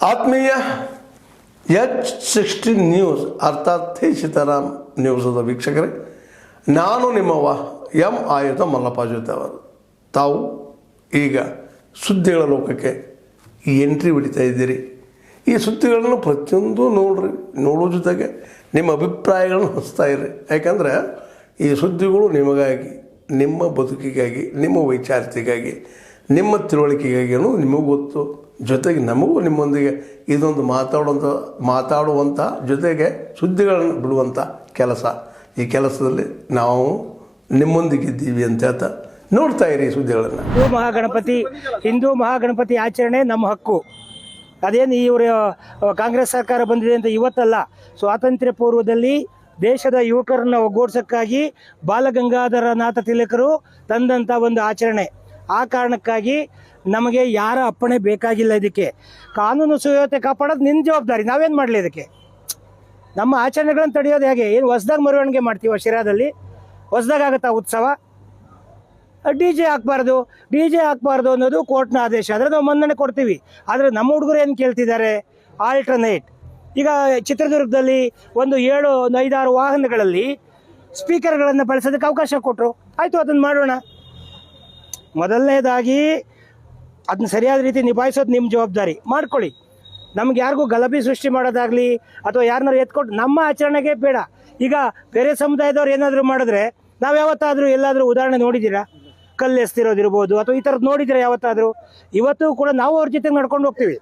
ಆತ್ಮೀಯ H60 news ಅರ್ಥಾತ್ ಥೇ ಸೀತಾರಾಮ್ ನ್ಯೂಸದ ವೀಕ್ಷಕರೇ, ನಾನು ನಿಮ್ಮವ ಎಂ ಆಯುಧ ಮಲ್ಲಪ್ಪ ಜೊತೆ ಅವರು. ತಾವು ಈಗ ಸುದ್ದಿಗಳ ಲೋಕಕ್ಕೆ ಎಂಟ್ರಿ ಹೊಡಿತಾ ಇದ್ದೀರಿ. ಈ ಸುದ್ದಿಗಳನ್ನು ಪ್ರತಿಯೊಂದು ನೋಡೋ ಜೊತೆಗೆ ನಿಮ್ಮ ಅಭಿಪ್ರಾಯಗಳನ್ನು ಹಂಚ್ತಾ ಇರಿ. ಯಾಕಂದರೆ ಈ ಸುದ್ದಿಗಳು ನಿಮಗಾಗಿ, ನಿಮ್ಮ ಬದುಕಿಗಾಗಿ, ನಿಮ್ಮ ವೈಚಾರಿಕೆಗಾಗಿ, ನಿಮ್ಮ ತಿಳುವಳಿಕೆಗಾಗಿಯೂ ನಿಮಗೂ ಗೊತ್ತು. ಜೊತೆಗೆ ನಮಗೂ ನಿಮ್ಮೊಂದಿಗೆ ಇದೊಂದು ಮಾತಾಡುವಂಥ ಜೊತೆಗೆ ಸುದ್ದಿಗಳನ್ನು ಬಿಡುವಂಥ ಕೆಲಸ. ಈ ಕೆಲಸದಲ್ಲಿ ನಾವು ನಿಮ್ಮೊಂದಿಗಿದ್ದೀವಿ ಅಂತ ಹೇಳ್ತಾ ನೋಡ್ತಾ ಇರಿ ಸುದ್ದಿಗಳನ್ನು. ಹಿಂದೂ ಮಹಾಗಣಪತಿ ಆಚರಣೆ ನಮ್ಮ ಹಕ್ಕು. ಅದೇನು ಇವರು ಕಾಂಗ್ರೆಸ್ ಸರ್ಕಾರ ಬಂದಿದೆ ಅಂತ ಇವತ್ತಲ್ಲ, ಸ್ವಾತಂತ್ರ್ಯ ಪೂರ್ವದಲ್ಲಿ ದೇಶದ ಯುವಕರನ್ನ ಒಗ್ಗೂಡಿಸೋಕ್ಕಾಗಿ ಬಾಲಗಂಗಾಧರನಾಥ ತಿಲಕರು ತಂದಂಥ ಒಂದು ಆಚರಣೆ. ಆ ಕಾರಣಕ್ಕಾಗಿ ನಮಗೆ ಯಾರ ಅಪ್ಪಣೆ ಬೇಕಾಗಿಲ್ಲ. ಇದಕ್ಕೆ ಕಾನೂನು ಸುವ್ಯವಸ್ಥೆ ಕಾಪಾಡೋದು ನಿನ್ನ ಜವಾಬ್ದಾರಿ. ನಾವೇನು ಮಾಡಲಿ? ಇದಕ್ಕೆ ನಮ್ಮ ಆಚರಣೆಗಳನ್ನು ತಡೆಯೋದು ಹೇಗೆ? ಏನು ಹೊಸ್ದಾಗಿ ಮೆರವಣಿಗೆ ಮಾಡ್ತೀವ? ಶಿರಾದಲ್ಲಿ ಹೊಸ್ದಾಗುತ್ತಾ ಉತ್ಸವ? ಡಿ ಜೆ ಹಾಕಬಾರ್ದು ಅನ್ನೋದು ಕೋರ್ಟ್ನ ಆದೇಶ. ಆದರೆ ನಾವು ಮನ್ನಣೆ ಕೊಡ್ತೀವಿ. ಆದರೆ ನಮ್ಮ ಹುಡುಗರು ಏನು ಕೇಳ್ತಿದ್ದಾರೆ? ಆಲ್ಟರ್ನೇಟ್. ಈಗ ಚಿತ್ರದುರ್ಗದಲ್ಲಿ ಒಂದು 5-6 ವಾಹನಗಳಲ್ಲಿ ಸ್ಪೀಕರ್ಗಳನ್ನು ಬಳಸೋದಕ್ಕೆ ಅವಕಾಶ ಕೊಟ್ಟರು. ಆಯಿತು, ಅದನ್ನು ಮಾಡೋಣ. ಮೊದಲನೇದಾಗಿ ಅದನ್ನ ಸರಿಯಾದ ರೀತಿ ನಿಭಾಯಿಸೋದು ನಿಮ್ಮ ಜವಾಬ್ದಾರಿ. ಮಾಡ್ಕೊಳ್ಳಿ. ನಮ್ಗೆ ಯಾರಿಗೂ ಗಲಭೆ ಸೃಷ್ಟಿ ಮಾಡೋದಾಗಲಿ ಅಥವಾ ಯಾರನ್ನಾರು ಎತ್ಕೊಟ್ಟು ನಮ್ಮ ಆಚರಣೆಗೆ ಬೇಡ. ಈಗ ಬೇರೆ ಸಮುದಾಯದವ್ರು ಏನಾದರೂ ಮಾಡಿದ್ರೆ ನಾವು ಯಾವತ್ತಾದರೂ ಎಲ್ಲಾದರೂ ಉದಾಹರಣೆ ನೋಡಿದ್ದೀರಾ? ಕಲ್ಲು ಎಸ್ತಿರೋದಿರ್ಬೋದು ಅಥವಾ ಈ ಥರದ್ದು ನೋಡಿದ್ದೀರಾ ಯಾವತ್ತಾದರೂ? ಇವತ್ತು ಕೂಡ ನಾವು ಅವ್ರ ಜೊತೆ ನಡ್ಕೊಂಡು ಹೋಗ್ತೀವಿ.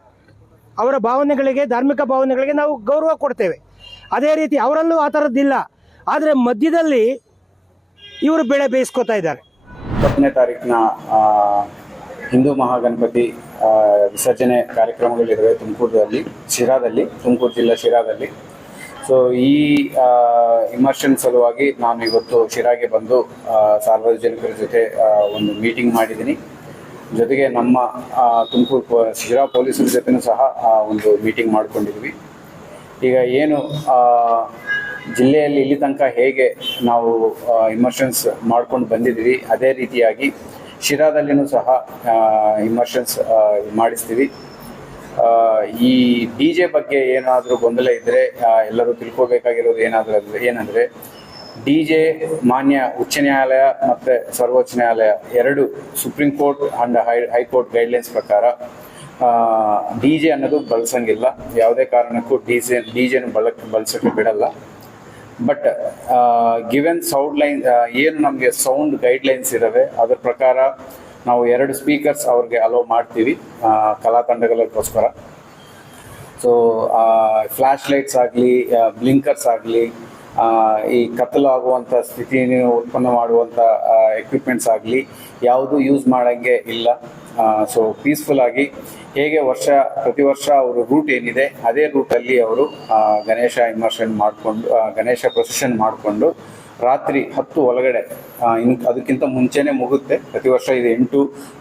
ಅವರ ಭಾವನೆಗಳಿಗೆ, ಧಾರ್ಮಿಕ ಭಾವನೆಗಳಿಗೆ ನಾವು ಗೌರವ ಕೊಡ್ತೇವೆ. ಅದೇ ರೀತಿ ಅವರಲ್ಲೂ ಆ ಥರದ್ದಿಲ್ಲ. ಆದರೆ ಮಧ್ಯದಲ್ಲಿ ಇವರು ಬೆಳೆ ಬೇಯಿಸ್ಕೋತಾ ಇದ್ದಾರೆ. 10ನೇ ತಾರೀಕಿನ ಹಿಂದೂ ಮಹಾಗಣಪತಿ ವಿಸರ್ಜನೆ ಕಾರ್ಯಕ್ರಮಗಳಿವೆ ತುಮಕೂರು ಜಿಲ್ಲೆ ಶಿರಾದಲ್ಲಿ. ಸೊ ಈ ಇಮರ್ಷನ್ ಸಲುವಾಗಿ ನಾನು ಇವತ್ತು ಶಿರಾಗೆ ಬಂದು ಸಾರ್ವಜನಿಕರ ಜೊತೆ ಒಂದು ಮೀಟಿಂಗ್ ಮಾಡಿದ್ದೀನಿ. ಜೊತೆಗೆ ನಮ್ಮ ಶಿರಾ ಪೊಲೀಸರ ಜೊತೆನೂ ಸಹ ಒಂದು ಮೀಟಿಂಗ್ ಮಾಡ್ಕೊಂಡಿದ್ವಿ. ಈಗ ಏನು ಜಿಲ್ಲೆಯಲ್ಲಿ ಇಲ್ಲಿ ತನಕ ಹೇಗೆ ನಾವು ಇಮರ್ಷನ್ಸ್ ಮಾಡ್ಕೊಂಡು ಬಂದಿದ್ದೀವಿ, ಅದೇ ರೀತಿಯಾಗಿ ಶಿರಾದಲ್ಲಿನೂ ಸಹ ಇಮರ್ಷನ್ಸ್ ಮಾಡಿಸ್ತೀವಿ. ಈ ಡಿ ಜೆ ಬಗ್ಗೆ ಏನಾದರೂ ಗೊಂದಲ ಇದ್ದರೆ ಎಲ್ಲರೂ ತಿಳ್ಕೋಬೇಕಾಗಿರೋದು ಏನಂದರೆ ಡಿ ಜೆ ಮಾನ್ಯ ಉಚ್ಚ ನ್ಯಾಯಾಲಯ ಮತ್ತು ಸರ್ವೋಚ್ಚ ನ್ಯಾಯಾಲಯ ಎರಡು supreme court and high court guidelines ಪ್ರಕಾರ ಡಿ ಜೆ ಅನ್ನೋದು ಬಳಸಂಗಿಲ್ಲ. ಯಾವುದೇ ಕಾರಣಕ್ಕೂ ಡಿ ಜೆನ ಬಳಸೋಕ್ಕೆ ಬಿಡಲ್ಲ. ಬಟ್ ಗಿವೆನ್ ಸೌಂಡ್ ಲೈನ್ ಏನು ನಮಗೆ ಸೌಂಡ್ ಗೈಡ್ಲೈನ್ಸ್ ಇದ್ದಾವೆ ಅದರ ಪ್ರಕಾರ ನಾವು 2 ಸ್ಪೀಕರ್ಸ್ ಅವ್ರಿಗೆ ಅಲೋ ಮಾಡ್ತೀವಿ ಕಲಾತಂಡಗಳಿಗೋಸ್ಕರ. ಸೊ ಫ್ಲ್ಯಾಶ್ ಲೈಟ್ಸ್ ಆಗಲಿ, ಬ್ಲಿಂಕರ್ಸ್ ಆಗಲಿ, ಈ ಕತ್ತಲು ಆಗುವಂಥ ಸ್ಥಿತಿ ಉತ್ಪನ್ನ ಮಾಡುವಂಥ ಎಕ್ವಿಪ್ಮೆಂಟ್ಸ್ ಆಗಲಿ ಯಾವುದು ಯೂಸ್ ಮಾಡೋಂಗೆ ಇಲ್ಲ. ಸೊ ಪೀಸ್ಫುಲ್ ಆಗಿ ಹೇಗೆ ಪ್ರತಿ ವರ್ಷ ಅವರು ರೂಟ್ ಏನಿದೆ ಅದೇ ರೂಟಲ್ಲಿ ಅವರು ಗಣೇಶ ಗಣೇಶ ಪ್ರೊಸೆಷನ್ ಮಾಡಿಕೊಂಡು ರಾತ್ರಿ 10 ಒಳಗಡೆ ಅದಕ್ಕಿಂತ ಮುಂಚೆನೇ ಮುಗುತ್ತೆ. ಪ್ರತಿ ವರ್ಷ ಇದು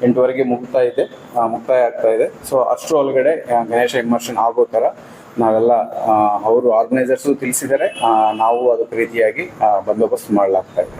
8ವರೆಗೆ ಮುಕ್ತಾಯ ಆಗ್ತಾ ಇದೆ. ಸೊ ಅಷ್ಟರ ಒಳಗಡೆ ಗಣೇಶ ಇಮರ್ಷನ್ ಆಗೋ ಥರ ನಾವೆಲ್ಲ ಅವರು ಆರ್ಗನೈಸರ್ಸು ತಿಳಿಸಿದ್ದಾರೆ. ನಾವು ಅದಕ್ಕೆ ರೀತಿಯಾಗಿ ಬಂದೋಬಸ್ತ್ ಮಾಡಲಾಗ್ತಾ ಇದೆ.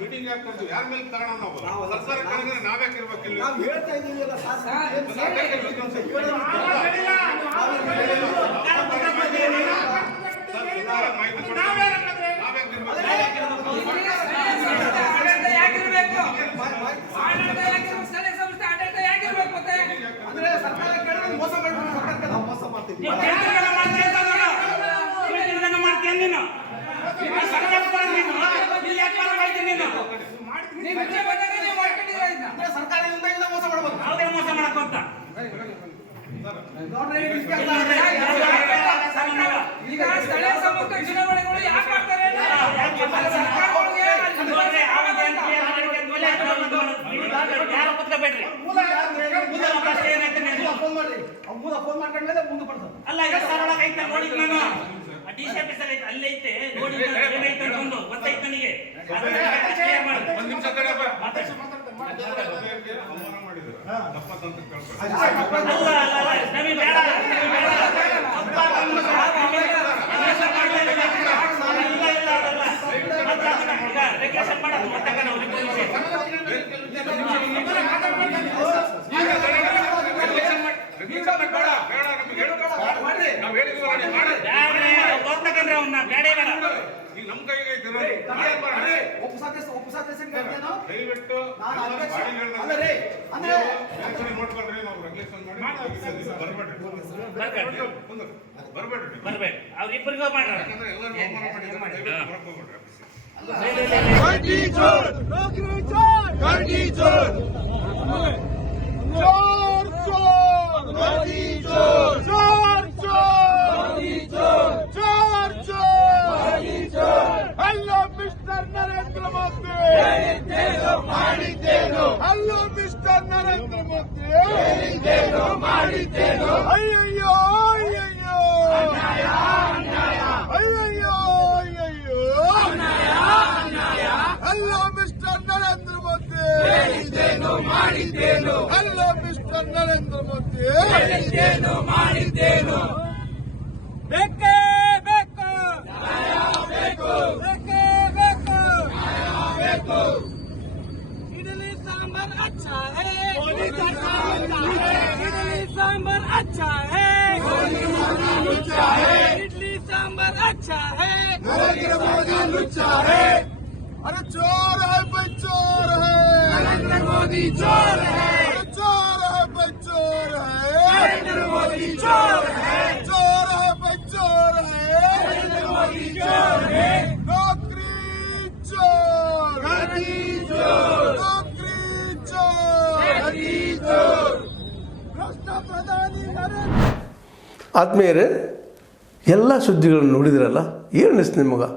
ಮೀಟಿಂಗ್ ಆಗ್ತದೆ ಯಾರ ಮೇಲೆ ತಗೋಣ ನಾವು ಸರ್ಕಾರ ಕಡೆಗೆ ನಾವ್ಯಾಕೆ ಇರ್ಬೇಕಿಲ್ಲ ಈಗ ಸ್ಥಳೀಯ ಸಂಸ್ಥೆ ಚುನಾವಣೆಗಳು ಯಾಕೆ ಮಾಡ್ತಾರೆ ಅಲ್ಲ ಈಗ ಸರಳ ಐತೆ ನೋಡಿ ನಾನು ಡಿಸಿ ಆಫೀಸರ್ ಐತೆ ಅಲ್ಲಿ ಐತೆ ನೋಡಿ ಏನೈತೆ ಒಂದು ಗೊತ್ತೈತೆ ನನಗೆ ಒಂದು ನಿಮಿಷ ತಡೆಯಪ್ಪ ಅವಮಾನ ಮಾಡಿದ್ರು ತಪ್ಪಂತ ಕೇಳ್ತಾರೆ ಅಲ್ಲ ಅಲ್ಲ ಅಲ್ಲ ನಮಗೆ ಬೇಡ ರೆಗ್ಯುಲೇಷನ್ ಮಾಡೋದು ಮತ್ತೆ ನಾವು ಈಗ ನಮ್ ಕೈಗೆ ದಯವಿಟ್ಟು ನೋಡ್ಕೊಳ್ರಿ ನಾವು ರೆಗ್ಯುಲೇಷನ್ ಮಾಡಿ ಬರ್ಬೇಡಿ ಅವ್ರಿಬ್ಬರಿಗೂ ಮಾಡ್ರಿ ಯಾಕಂದ್ರೆ ಎಲ್ಲರೂ ಅವಮಾನ ಮಾಡಿದ್ದಾರೆ ಹೊರಗೆ ಹೋಗ್ಬಿಡ್ರಿ hello mister Narendra Modi hello mister Narendra Modi ಅಯ್ಯಯ್ಯೋ ಅಯ್ಯಯ್ಯೋ ಅಯ್ಯಯ್ಯೋ ಅಯ್ಯಯ್ಯೋ hello mister Narendra Modi hello mister Narendra Modi ಬೇಕೇ ಬೇಕು ಬೇಕೇ ಬೇಕು इडली सांभर अच्छा है मोदी सरकार इडली सांभर अच्छा है इडली सांभर अच्छा है मोदी लुच्चा है अरे चोर है भाई चोर है नरेंद्र मोदी चोर है चोर है भाई चोर है नरेंद्र मोदी चोर है चोर है भाई चोर है नरेंद्र मोदी चोर है नौकरी चोर नौकरी चोर भ्रष्ट प्रधानी नरेंद्र ಆತ್ಮೀಯರೇ, ಎಲ್ಲ ಸುದ್ದಿಗಳನ್ನು ನೋಡಿದ್ರಲ್ಲ, ಏನು ಅನಿಸ್ತು ನಿಮಗೆ?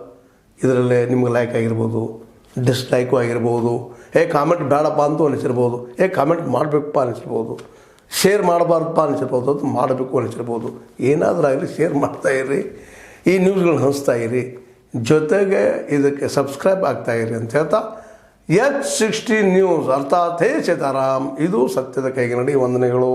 ಇದರಲ್ಲೇ ನಿಮ್ಗೆ ಲೈಕ್ ಆಗಿರ್ಬೋದು, ಡಿಸ್ಲೈಕು ಆಗಿರ್ಬೋದು, ಕಾಮೆಂಟ್ ಬೇಡಪ್ಪ ಅಂತೂ ಅನಿಸಿರ್ಬೋದು, ಕಾಮೆಂಟ್ ಮಾಡಬೇಕಪ್ಪ ಅನಿಸಿರ್ಬೋದು, ಶೇರ್ ಮಾಡಬಾರ್ದಪ್ಪ ಅನಿಸಿರ್ಬೋದು, ಅದು ಮಾಡಬೇಕು ಅನಿಸಿರ್ಬೋದು. ಏನಾದರೂ ಆಗಲಿ ಶೇರ್ ಮಾಡ್ತಾಯಿರಿ, ಈ ನ್ಯೂಸ್ಗಳನ್ನ ಹಂಚ್ತಾ ಇರಿ, ಜೊತೆಗೆ ಇದಕ್ಕೆ ಸಬ್ಸ್ಕ್ರೈಬ್ ಆಗ್ತಾಯಿರಿ ಅಂತ ಹೇಳ್ತಾ H16 ನ್ಯೂಸ್ ಅರ್ಥಾತ್ ಹೇ ಸೀತಾರಾಮ್, ಇದು ಸತ್ಯದ ಕೈಗೆ ನಡಿ. ವಂದನೆಗಳು.